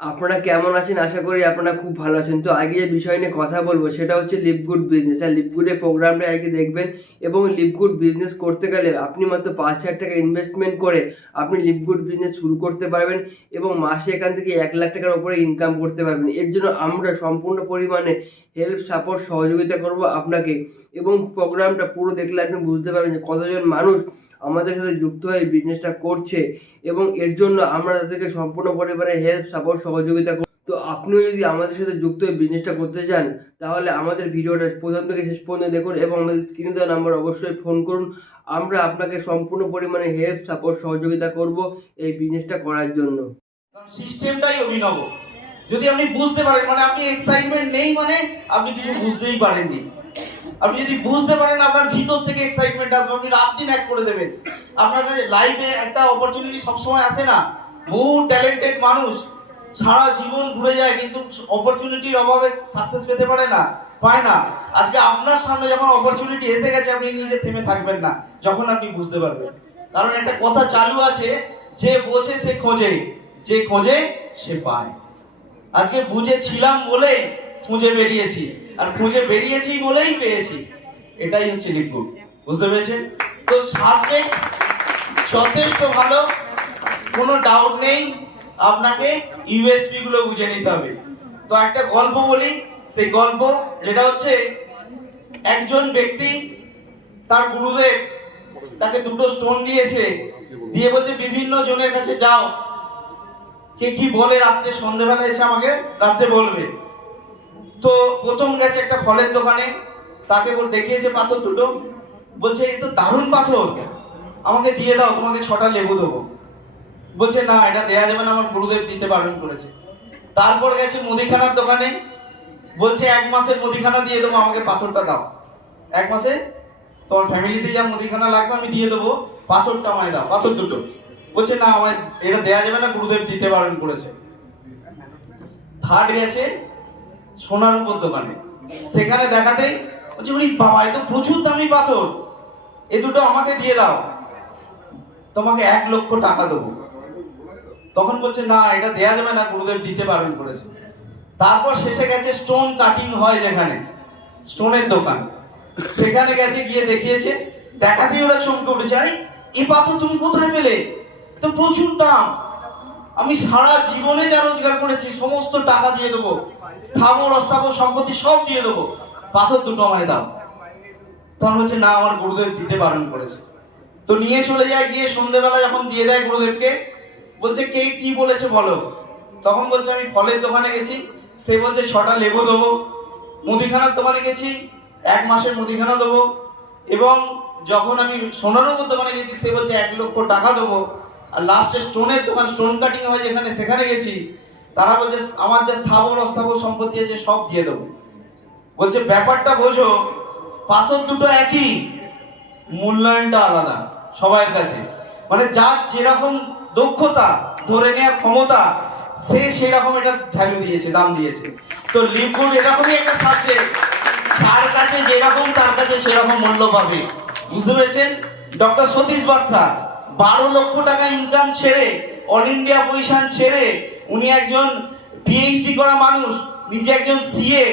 আপনারা কেমন আছেন? আশা করি আপনারা খুব ভালো আছেন। তো আগে যে বিষয় নিয়ে কথা বলবো সেটা হচ্ছে লিভগুড বিজনেস। আর লিভগুডের প্রোগ্রামটা আগে দেখবেন এবং লিভগুড বিজনেস করতে গেলে আপনি মাত্র 5,000 টাকা ইনভেস্টমেন্ট করে আপনি লিভগুড বিজনেস শুরু করতে পারবেন এবং মাসে এখান থেকে 1,00,000 টাকার উপরে ইনকাম করতে পারবেন। এর জন্য আমরা সম্পূর্ণ পরিমাণে হেল্প, সাপোর্ট, সহযোগিতা করব আপনাকে এবং প্রোগ্রামটা পুরো দেখলে আপনি বুঝতে পারবেন যে কতজন মানুষ আমাদের সাথে যুক্ত হয়ে বিজনেসটা করছে এবং এর জন্য আমরা তাদেরকে সম্পূর্ণ পরিমাণে হেল্প, সাপোর্ট, সহযোগিতা করি। তো আপনিও যদি আমাদের সাথে যুক্ত হয়ে বিজনেসটা করতে চান তাহলে আমাদের ভিডিওটা প্রথম থেকে শেষ পর্যন্ত দেখুন এবং আমাদের স্ক্রিনে দেওয়া নাম্বার অবশ্যই ফোন করুন। আমরা আপনাকে সম্পূর্ণ পরিমাণে হেল্প, সাপোর্ট, সহযোগিতা করব এই বিজনেসটা করার জন্য। সিস্টেমটাই অভিনব। যদি আপনি বুঝতে পারেন, মানে আপনি এক্সাইটমেন্ট নেই, মানে আপনি কিছু বুঝতেই পারেননি। আপনি যদি বুঝতে পারেন আপনার ভিতর থেকে এক্সাইটমেন্ট আসবে, আপনি রাত দিন এক করে দেবেন। আপনার কাছে লাইফে একটা অপরচুনিটি সবসময় আসে না। বহু ট্যালেন্টেড মানুষ সারা জীবন ঘুরে যায় কিন্তু অপরচুনিটির অভাবে সাকসেস পেতে পায় না। আজকে আপনার সামনে যখন অপরচুনিটি এসে গেছে, আপনি নিজে থেমে থাকবেন না যখন আপনি বুঝতে পারবেন। কারণ একটা কথা চালু আছে, যে বোঝে সে খোঁজে, যে খোঁজে সে পায়। আজকে বুঝেছিলাম বলেই খুঁজে বেরিয়েছি, আর খুঁজে বেরিয়েছি বলেই পেয়েছি। এটাই হচ্ছে লিভগুড। বুঝতে পেরেছেন তো? সাবজেক্ট যথেষ্ট ভালো, কোনো ডাউট নেই। আপনাকে ইউএসপি গুলো বুঝে নিতে হবে। তো একটা গল্প বলি, সেই গল্প যেটা হচ্ছে, একজন ব্যক্তি তার গুরুদেব তাকে দুটো স্টোন দিয়েছে, দিয়ে বলছে বিভিন্ন জনের কাছে যাও, কে কি বলে রাত্রে সন্ধ্যেবেলা এসে আমাকে রাত্রে বলবে। তো প্রথম গেছে একটা ফলের দোকানে, তাকে দেখিয়েছে পাথর দুটো, বলছে এই তো দারুণ পাথর, আমাকে দিয়ে দাও, তোমাকে 6টা লেবু দেবো। বলছে না, এটা দেয়া যাবে না, আমার গুরুদেব দিতে বারণ করেছে। তারপর গেছে মুদিখানার দোকানে, বলছে 1 মাসের মুদিখানা দিয়ে দেবো, আমাকে পাথরটা দাও। 1 মাসে তোমার ফ্যামিলিতে যা মুদিখানা লাগবে আমি দিয়ে দেবো, পাথরটা আমায় দাও, পাথর দুটো। বলছে না, আমায় এটা দেয়া যাবে না, গুরুদেব দিতে বারণ করেছে। থার্ড গেছে সোনার উপর দোকানে, সেখানে দেখাতেই বলছে ওরে বাবা, এ তো প্রচুর দামি পাথর, এ দুটো আমাকে দিয়ে দাও, তোমাকে 1,00,000 টাকা দেবো। তখন বলছে না, এটা দেয়া যাবে না, গুরুদেব দিতে বারণ করেছে। তারপর শেষে গেছে স্টোন কাটিং হয় যেখানে, স্টোনের দোকান, সেখানে গেছে, গিয়ে দেখিয়েছে, দেখাতেই ওরা চমকে উঠেছে, আরে এই পাথর তুমি কোথায় পেলে? তো প্রচুর দাম, আমি সারা জীবনে যা রোজগার করেছি সমস্ত টাকা দিয়ে দেবো, স্থাবর অস্থাবর সম্পত্তি সব দিয়ে দেবো, পাথর দুটো আমায় দাও। তখন হচ্ছে না, আমার গুরুদেব দিতে বারণ করেছে। তো নিয়ে চলে যায়, গিয়ে সন্ধ্যেবেলা যখন দিয়ে দেয় গুরুদেবকে, বলছে কে কি বলেছে বলো। তখন বলছে আমি ফলের দোকানে গেছি, সে বলছে 6টা লেবু দেবো। মুদিখানার দোকানে গেছি, 1 মাসের মুদিখানা দেবো। এবং যখন আমি সোনার উপর দোকানে গেছি, সে বলছে 1,00,000 টাকা দেবো। আর লাস্টে স্টোনের দোকান, স্টোন কাটিং হয় যেখানে, সেখানে গেছি, তারা বলছে আমার যা স্থাবর অস্থাবর সম্পত্তি আছে সব দিয়ে দেবো। বলছে ব্যাপারটা বোঝো, পাথর দুটো একই, মূল্যায়নটা আলাদা সবার কাছে। মানে যার যেরকম দক্ষতা, ধরে নেওয়ার ক্ষমতা, সে সেরকম এটা ভ্যালু দিয়েছে, দাম দিয়েছে। তো লিভগুড এরকমই একটা সাবজেক্ট, যার কাছে যেরকম তার কাছে সেরকম মূল্য পাবে। বুঝতে পেরেছেন? ডক্টর সতীশ বাত্রা 12,00,000 টাকা ইনকাম ছেড়ে, অল ইন্ডিয়া পজিশন ছেড়ে, উনি একজন পিএইচডি করা মানুষ, নিজে একজন সিএ,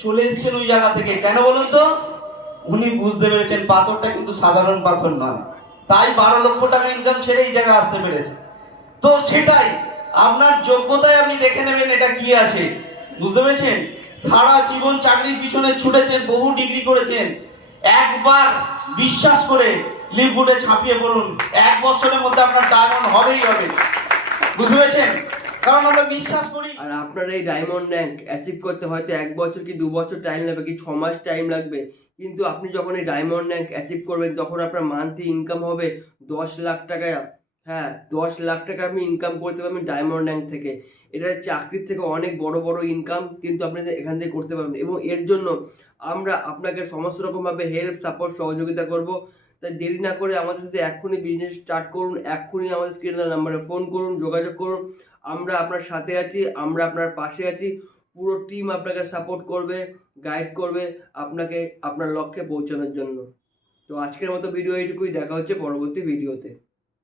চলে এসেছেন ওই জায়গা থেকে। কেন বলুন তো? উনি বুঝতে পেরেছেন পাথরটা কিন্তু সাধারণ পাথর নয়, তাই 12,00,000 টাকা ইনকাম ছেড়ে এই জায়গায় আসতে পেরেছে। তো সেটাই আপনার যোগ্যতায় আপনি দেখে নেবেন এটা কি আছে। বুঝতে পেরেছেন? সারা জীবন চাকরির পিছনে ছুটেছেন, বহু ডিগ্রি করেছেন, একবার বিশ্বাস করে লিভগুডে ছাপিয়ে পড়ুন, 1 বছরের মধ্যে আপনার ডায়মন্ড হবেই হবে। বুঝতে পেরেছেন? কারণ আমরা বিশ্বাস করি। আর আপনার এই ডায়মন্ড র্যাঙ্ক অ্যাচিভ করতে হয়তো 1 বছর কি 2 বছর টাইম লাগবে, কি 6 মাস টাইম লাগবে, কিন্তু আপনি যখন এই ডায়মন্ড র্যাঙ্ক অ্যাচিভ করবেন তখন আপনার মান্থলি ইনকাম হবে 10,00,000 টাকা। হ্যাঁ, 10,00,000 টাকা আপনি ইনকাম করতে পারবেন ডায়মন্ড র্যাঙ্ক থেকে। এটা চাকরির থেকে অনেক বড় বড় ইনকাম কিন্তু আপনি এখান থেকে করতে পারবেন এবং এর জন্য আমরা আপনাকে সমস্ত রকমভাবে হেল্প, সাপোর্ট, সহযোগিতা করব। তাই দেরি না করে আমাদের সাথে এক্ষুনি বিজনেস স্টার্ট করুন, এক্ষুনি আমাদের স্ক্রিনের নাম্বারে ফোন করুন, যোগাযোগ করুন। আমরা আপনার সাথে আছি, আমরা আপনার পাশে আছি। পুরো টিম আপনাকে সাপোর্ট করবে, গাইড করবে আপনাকে আপনার লক্ষ্যে পৌঁছানোর জন্য। তো আজকের মতো ভিডিও এইটুকুই, দেখা হচ্ছে পরবর্তী ভিডিওতে।